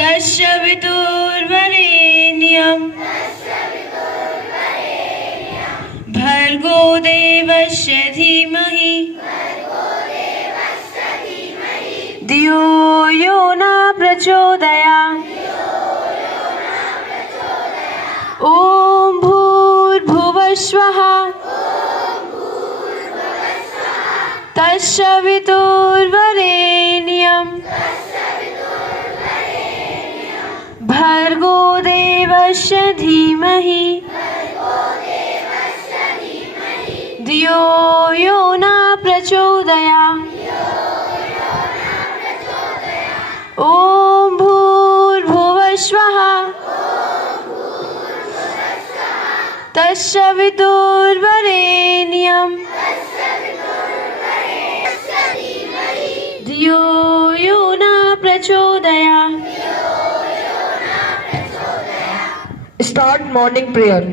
तस्य वितुर्वरेण्यं भर्गो देवस्य धीमहि धियो यो न प्रचोदयात्। ॐ भूर्भुवस्वः तस्य वितुर्वरेण्यं भर्गो देवस्य धीमहि धियो यो न प्रचोदयात्। ॐ भूर्भुवस्वः तस्य वितुर्वरेण्यं धियो यो न प्रचोदयात्। Start morning prayer.